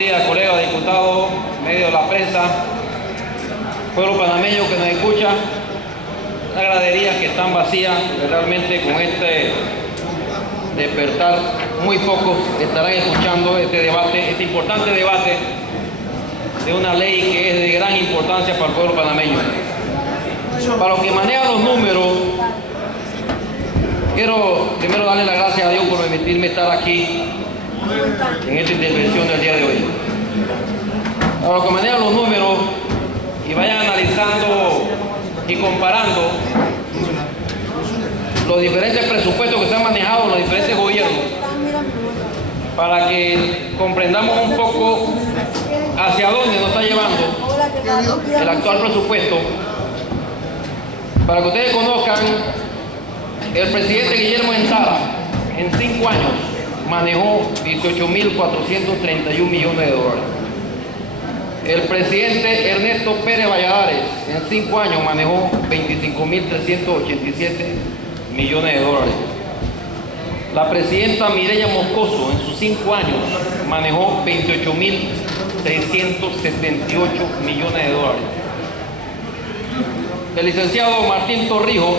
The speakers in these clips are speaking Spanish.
Días, colegas diputados, medio de la prensa, pueblo panameño que nos escucha, las graderías que están vacías, realmente con este despertar muy pocos estarán escuchando este debate, este importante debate de una ley que es de gran importancia para el pueblo panameño. Para los que manejan los números, quiero primero darle las gracias a Dios por permitirme estar aquí en esta intervención del día de hoy. A los que manejan los números y vayan analizando y comparando los diferentes presupuestos que se han manejado en los diferentes gobiernos, para que comprendamos un poco hacia dónde nos está llevando el actual presupuesto. Para que ustedes conozcan, el presidente Guillermo Endara en 5 años manejó 18.431 millones de dólares. El presidente Ernesto Pérez Valladares en 5 años manejó 25.387 millones de dólares. La presidenta Mireya Moscoso en sus 5 años manejó 28.678 millones de dólares. El licenciado Martín Torrijos,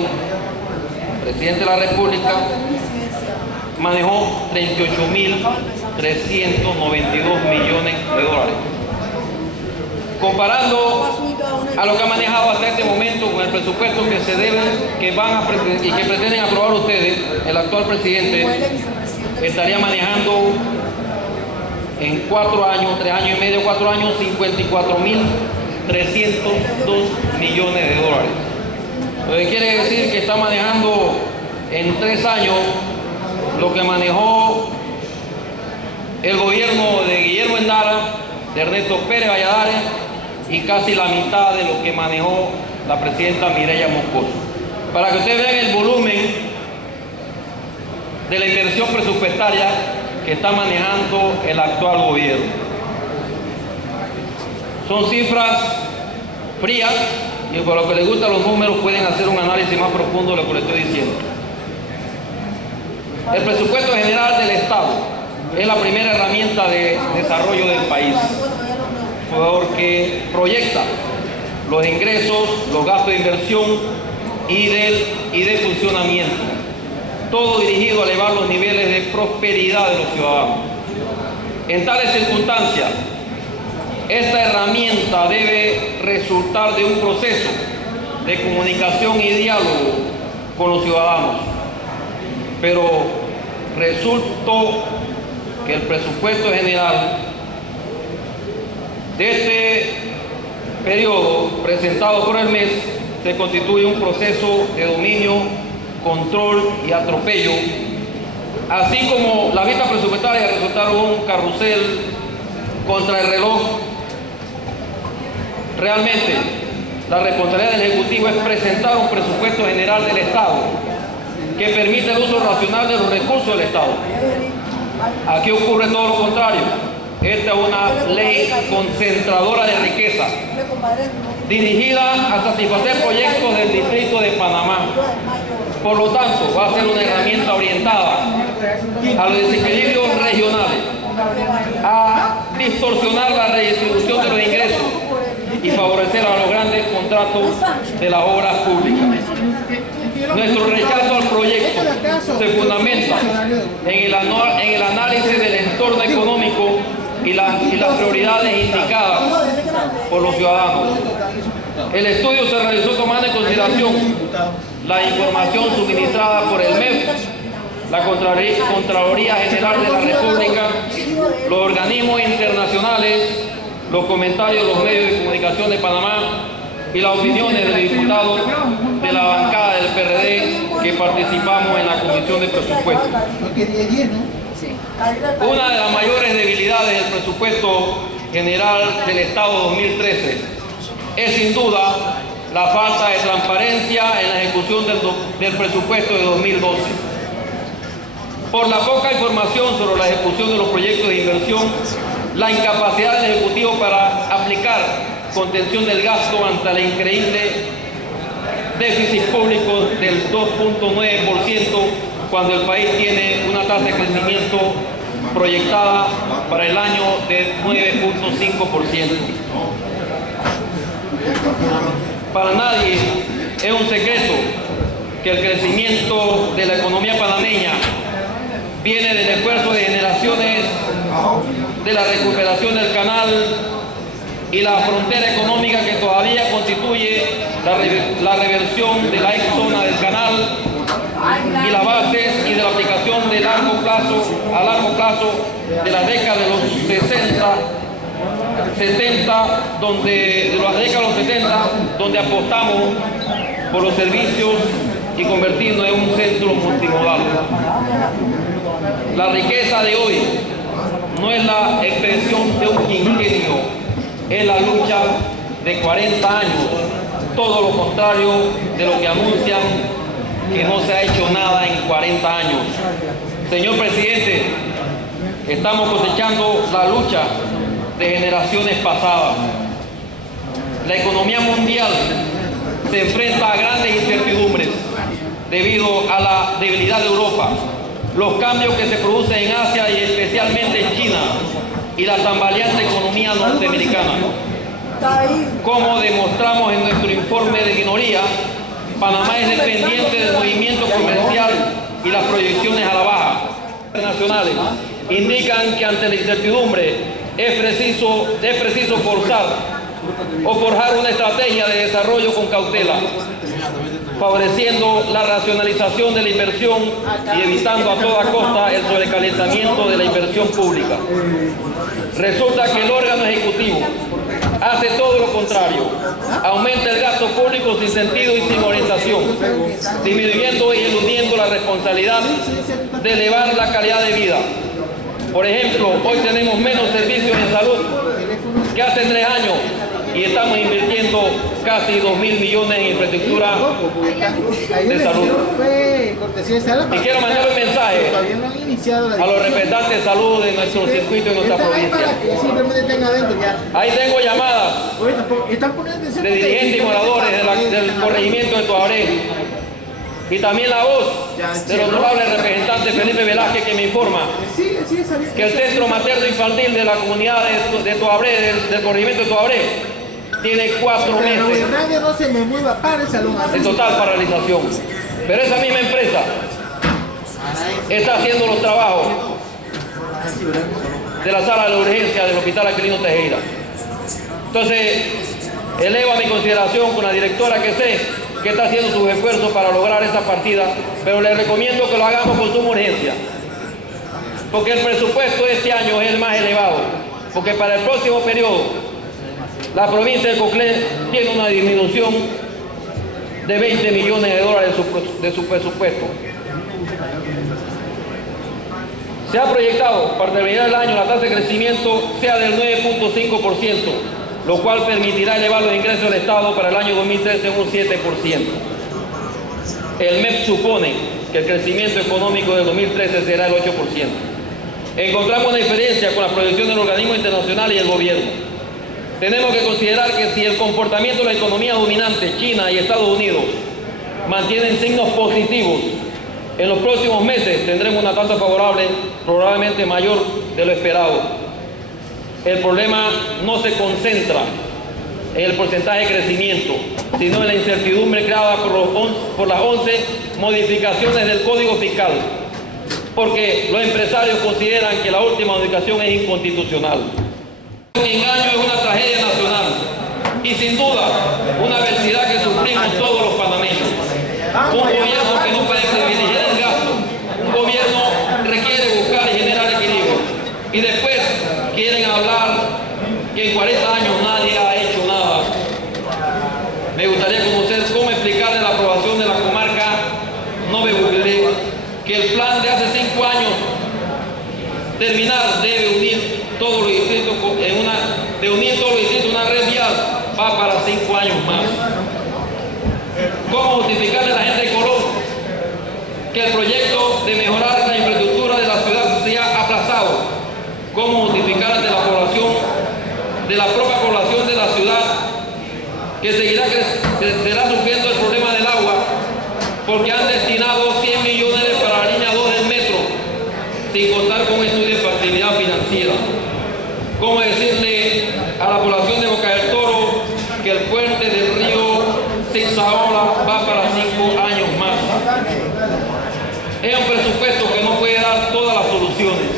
presidente de la República, manejó 38.392 millones de dólares. Comparando a lo que ha manejado hasta este momento con el presupuesto que se deben, que pretenden aprobar ustedes, el actual presidente estaría manejando en 4 años, 3 años y medio, 4 años, 54.302 millones de dólares. Lo que quiere decir que está manejando en 3 años lo que manejó el gobierno de Guillermo Endara, de Ernesto Pérez Valladares, y casi la mitad de lo que manejó la presidenta Mireya Moscoso. Para que ustedes vean el volumen de la inversión presupuestaria que está manejando el actual gobierno. Son cifras frías y por lo que les gustan los números pueden hacer un análisis más profundo de lo que les estoy diciendo. El presupuesto general del Estado es la primera herramienta de desarrollo del país, porque proyecta los ingresos, los gastos de inversión y de funcionamiento, todo dirigido a elevar los niveles de prosperidad de los ciudadanos. En tales circunstancias, esta herramienta debe resultar de un proceso de comunicación y diálogo con los ciudadanos. Pero resultó que el presupuesto general de este periodo presentado por el MES se constituye un proceso de dominio, control y atropello, así como las vistas presupuestarias resultaron un carrusel contra el reloj. Realmente, la responsabilidad del Ejecutivo es presentar un presupuesto general del Estado que permite el uso racional de los recursos del Estado. Aquí ocurre todo lo contrario. Esta es una ley concentradora de riqueza, dirigida a satisfacer proyectos del Distrito de Panamá. Por lo tanto, va a ser una herramienta orientada a los desequilibrios regionales, a distorsionar la redistribución de los ingresos y favorecer a los grandes contratos de las obras públicas. Nuestro rechazo al proyecto se fundamenta en el análisis del entorno económico y las prioridades indicadas por los ciudadanos. El estudio se realizó tomando en consideración la información suministrada por el MEF, la Contraloría General de la República, los organismos internacionales, los comentarios de los medios de comunicación de Panamá y las opiniones de diputados de la bancada del PRD que participamos en la Comisión de Presupuestos. Una de las mayores debilidades del presupuesto general del Estado 2013 es sin duda la falta de transparencia en la ejecución del presupuesto de 2012. Por la poca información sobre la ejecución de los proyectos de inversión, la incapacidad del Ejecutivo para aplicar contención del gasto ante el increíble déficit público del 2.9%, cuando el país tiene una tasa de crecimiento proyectada para el año de 9.5%. Para nadie es un secreto que el crecimiento de la economía panameña viene del esfuerzo de generaciones de la recuperación del canal y la frontera económica que todavía constituye la reversión de la ex zona del canal y las bases y de la aplicación a largo plazo de la década de los 70, donde apostamos por los servicios y convertirnos en un centro multimodal. La riqueza de hoy no es la expresión de un quinquenio, es la lucha de 40 años, todo lo contrario de lo que anuncian que no se ha hecho nada en 40 años. Señor presidente, estamos cosechando la lucha de generaciones pasadas. La economía mundial se enfrenta a grandes incertidumbres debido a la debilidad de Europa, los cambios que se producen en Asia y especialmente en China y la tambaleante economía norteamericana. Como demostramos en nuestro informe de minoría, Panamá es dependiente del movimiento comercial y las proyecciones a la baja internacionales indican que ante la incertidumbre es preciso forjar una estrategia de desarrollo con cautela, favoreciendo la racionalización de la inversión y evitando a toda costa el sobrecalentamiento de la inversión pública. Resulta que el órgano ejecutivo hace todo lo contrario, aumenta el gasto público sin sentido y sin orientación, disminuyendo y eludiendo la responsabilidad de elevar la calidad de vida. Por ejemplo, hoy tenemos menos servicios en salud que hace 3 años y estamos invirtiendo casi 2.000 millones en infraestructura de salud. Y quiero mandar un mensaje a los representantes de salud de nuestro circuito y nuestra provincia. Ahí tengo llamadas de dirigentes y moradores del corregimiento de Tuabré. Y también la voz del honorable representante Felipe Velázquez, que me informa que el centro materno infantil de la comunidad de Tuabré, del corregimiento de Tuabré, tiene 4 meses de total paralización. Pero esa misma empresa está haciendo los trabajos de la sala de urgencia del Hospital Aquilino Tejera. Entonces, elevo a mi consideración con la directora que sé que está haciendo sus esfuerzos para lograr esa partida, pero les recomiendo que lo hagamos con suma urgencia, porque el presupuesto de este año es el más elevado, porque para el próximo periodo la provincia de Coclé tiene una disminución de 20 millones de dólares de su presupuesto. Se ha proyectado para terminar el año la tasa de crecimiento sea del 9.5%, lo cual permitirá elevar los ingresos del Estado para el año 2013 en un 7%. El MEP supone que el crecimiento económico del 2013 será el 8%. Encontramos una diferencia con la proyección del organismo internacional y el gobierno. Tenemos que considerar que si el comportamiento de la economía dominante, China y Estados Unidos, mantienen signos positivos, en los próximos meses tendremos una tasa favorable probablemente mayor de lo esperado. El problema no se concentra en el porcentaje de crecimiento, sino en la incertidumbre creada por las 11 modificaciones del Código Fiscal, porque los empresarios consideran que la última modificación es inconstitucional. Un engaño es una tragedia nacional y sin duda una adversidad que sufrimos todos los panameños. Un gobierno que no puede dirigir el gasto, un gobierno requiere buscar y generar equilibrio, y después quieren hablar que en 40 años nadie ha hecho nada. Me gustaría conocer cómo explicarle la aprobación de la comarca Nove Buclé, que el plan de hace 5 años terminar debe unir todos los distritos en una red vial, va para 5 años más. ¿Cómo justificarle a la gente de Colón que el proyecto de mejorar la infraestructura de la ciudad sea aplazado? ¿Cómo justificar ante la población, de la propia población de la ciudad, que será sufriendo el problema del agua, porque han destinado 100 millones para la línea 2 del metro, sin contar con un estudio infantil? a la población de Boca del Toro que el puente del río Sixaola va para 5 años más. Es un presupuesto que no puede dar todas las soluciones,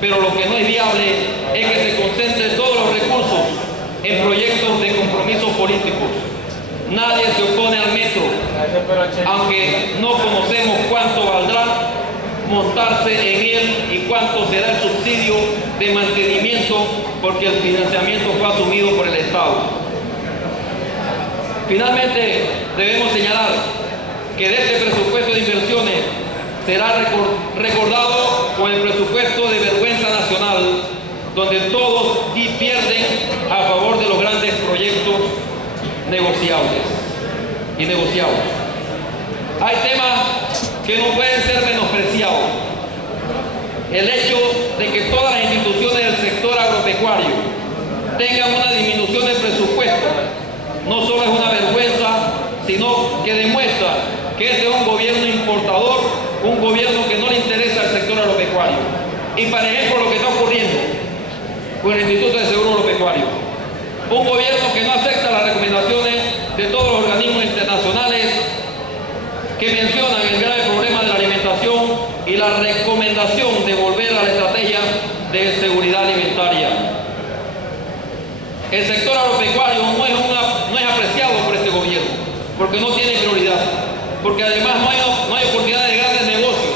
pero lo que no es viable es que se concentren todos los recursos en proyectos de compromisos políticos. Nadie se opone al metro, aunque no conocemos cuánto valdrá montarse en él y cuánto será el subsidio de mantenimiento, porque el financiamiento fue asumido por el Estado. Finalmente, debemos señalar que de este presupuesto de inversiones será recordado con el presupuesto de vergüenza nacional, donde todos pierden a favor de los grandes proyectos negociables y negociados. Hay temas que no pueden ser menospreciados. El hecho de que todas las instituciones del sector agropecuario tengan una disminución de presupuesto no solo es una vergüenza, sino que demuestra que este es un gobierno importador, un gobierno que no le interesa al sector agropecuario. Y por ejemplo, lo que está ocurriendo con el Instituto de Seguro Agropecuario, un gobierno que no acepta las recomendaciones de todos los organismos internacionales que mencionan el grave problema de la alimentación y la recomendación de volver a la estrategia de seguridad alimentaria. El sector agropecuario no es apreciado por este gobierno, porque no tiene prioridad, porque además no hay oportunidad de grandes negocios,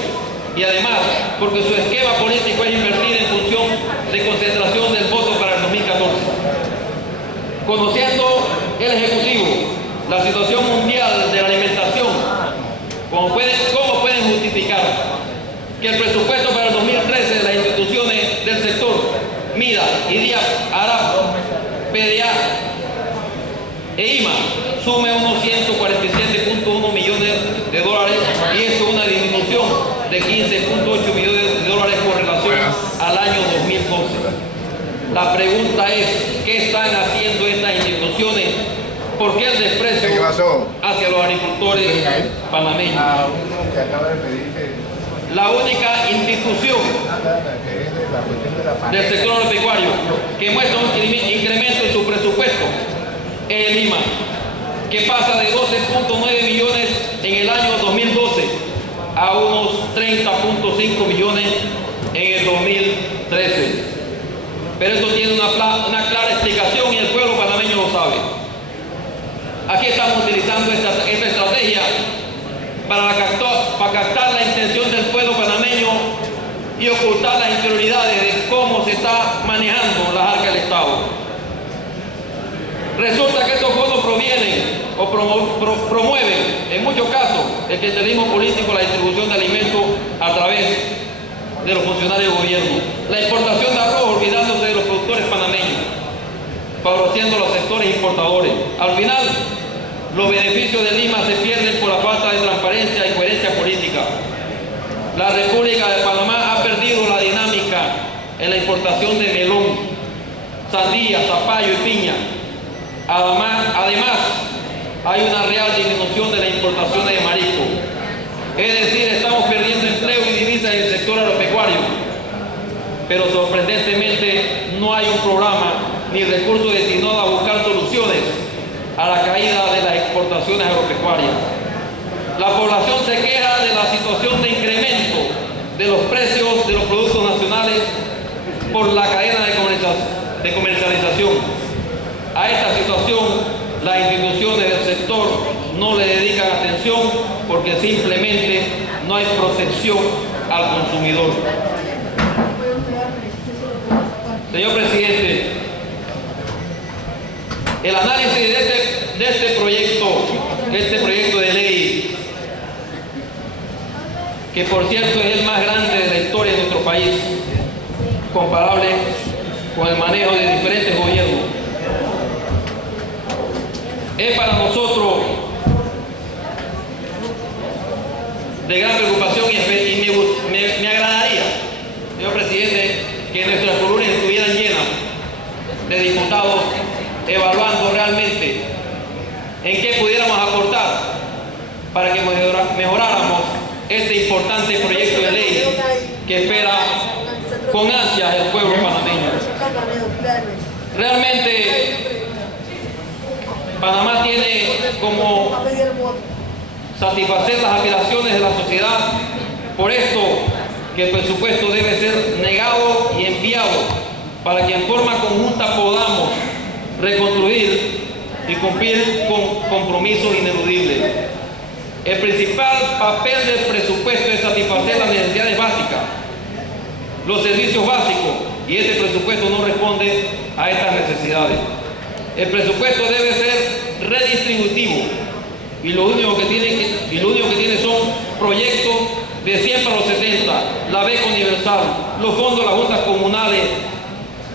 y además porque su esquema político es invertir en función de concentración del voto para el 2014. Conociendo el Ejecutivo la situación mundial de la alimentación, ¿cómo pueden justificar que el presupuesto para el 2013 de las instituciones del sector, MIDA, IDIAP, ARAP, PDA e IMA, sume unos 147.1 millones de dólares, y esto es una disminución de 15.8 millones de dólares con relación al año 2012. La pregunta es, ¿qué están haciendo estas instituciones? ¿Por qué el desprecio hacia los agricultores panameños? La única institución del sector agropecuario que muestra un incremento en su presupuesto es el IMA, que pasa de 12.9 millones en el año 2012 a unos 30.5 millones en el 2013. Pero esto tiene una clara explicación y el pueblo panameño lo sabe. Aquí estamos utilizando esta estrategia para captar la intención del pueblo panameño y ocultar las interioridades de cómo se está manejando las arcas del Estado. Resulta que estos fondos provienen o promueven, en muchos casos, el clientelismo político, la distribución de alimentos a través de los funcionarios de gobierno, la importación de arroz olvidándose de los productores panameños, favoreciendo a los sectores importadores. Al final, los beneficios de Lima se pierden por la falta de transparencia y coherencia política. La República de Panamá ha perdido la dinámica en la importación de melón, sandía, zapallo y piña. Además, hay una real disminución de las importaciones de marisco. Es decir, estamos perdiendo empleo y divisas en el sector agropecuario. Pero sorprendentemente no hay un programa ni recursos destinados a buscar soluciones a la caída de las exportaciones agropecuarias. La población se queja de la situación de incremento de los precios de los productos nacionales por la cadena de comercialización. A esta situación, las instituciones del sector no le dedican atención porque simplemente no hay protección al consumidor. Señor presidente, el análisis de este proyecto de ley, que por cierto es el más grande de la historia de nuestro país, comparable con el manejo de diferentes gobiernos, es para nosotros de gran preocupación y me agradaría, señor presidente, que nuestras columnas estuvieran llenas de diputados evaluando realmente en qué pudiéramos aportar para que mejoráramos este importante proyecto de ley que espera con ansias el pueblo panameño. Realmente Panamá tiene como satisfacer las aspiraciones de la sociedad. Por esto que el presupuesto debe ser negado y enviado para que en forma conjunta podamos reconstruir y cumplir con compromisos ineludibles. El principal papel del presupuesto es satisfacer las necesidades básicas, los servicios básicos, y este presupuesto no responde a estas necesidades. El presupuesto debe ser redistributivo y lo único que tiene son proyectos de 100 para los 70, la beca universal, los fondos de las juntas comunales,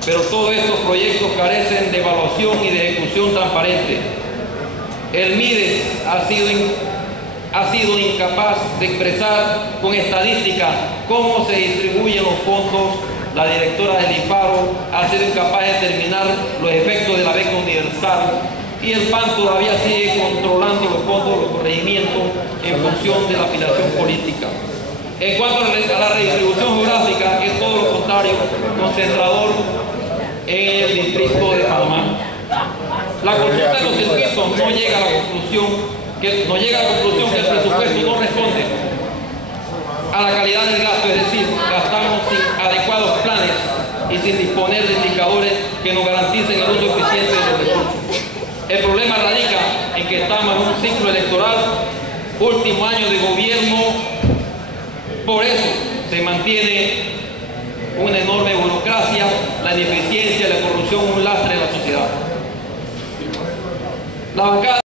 pero todos estos proyectos carecen de evaluación y de ejecución transparente. El MIDES ha sido incapaz de expresar con estadísticas cómo se distribuyen los fondos. La directora del IFARO ha sido incapaz de determinar los efectos de la beca universal y el PAN todavía sigue controlando los fondos de los corregimientos en función de la afiliación política. En cuanto a la redistribución geográfica, es todo lo contrario, concentrador en el distrito de Panamá. La consulta de los circuitos no llega a la conclusión que el presupuesto no responde a la calidad del gasto, es decir, gastamos sin adecuados planes y sin disponer de indicadores que nos garanticen el uso eficiente de los recursos. El problema radica en que estamos en un ciclo electoral, último año de gobierno, por eso se mantiene una enorme burocracia, la ineficiencia y la corrupción un lastre de la sociedad. La bancada